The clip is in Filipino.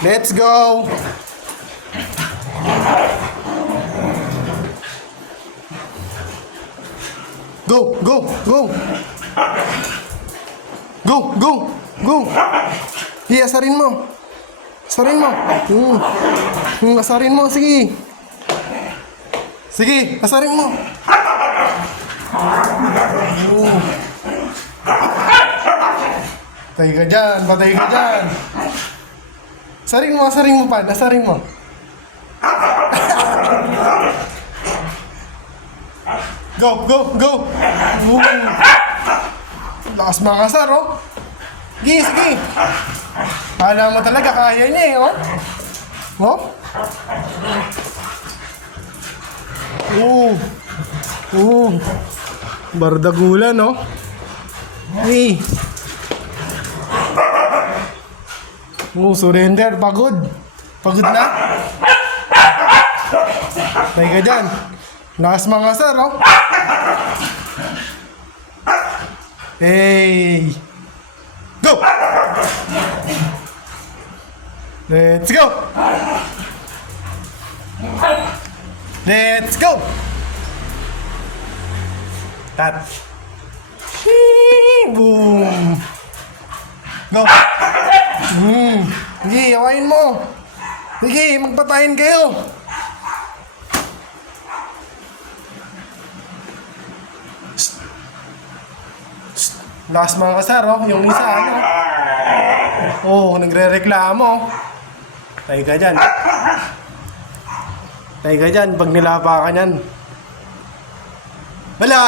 Let's go! Go, go, go! Go, go, go! Sige, asarin mo. Asarin mo. Asarin mo, sige. Sige, asarin mo. Patay ka dyan, patay ka dyan. Asarin mo pa, asarin mo. Go, go, go! Lakas mga asar, oh. Sige, sige. Kala mo talaga, kaya niya eh, oh. Oh? Bardagulan, oh. Hey. Surrender. Pagod. Pagod na. Patay ka dyan. Lakas mga sir, oh. Hey. Go! Let's go! Let's go! Tat. Boom! Go! Sige, awayin mo. Sige, magpatayin kayo. Last mga kasar, oh. Yung isa, ano? Oh, nagre-reklamo. Tayo ka dyan. Tayo ka dyan, pag nilapa ka nyan. Wala!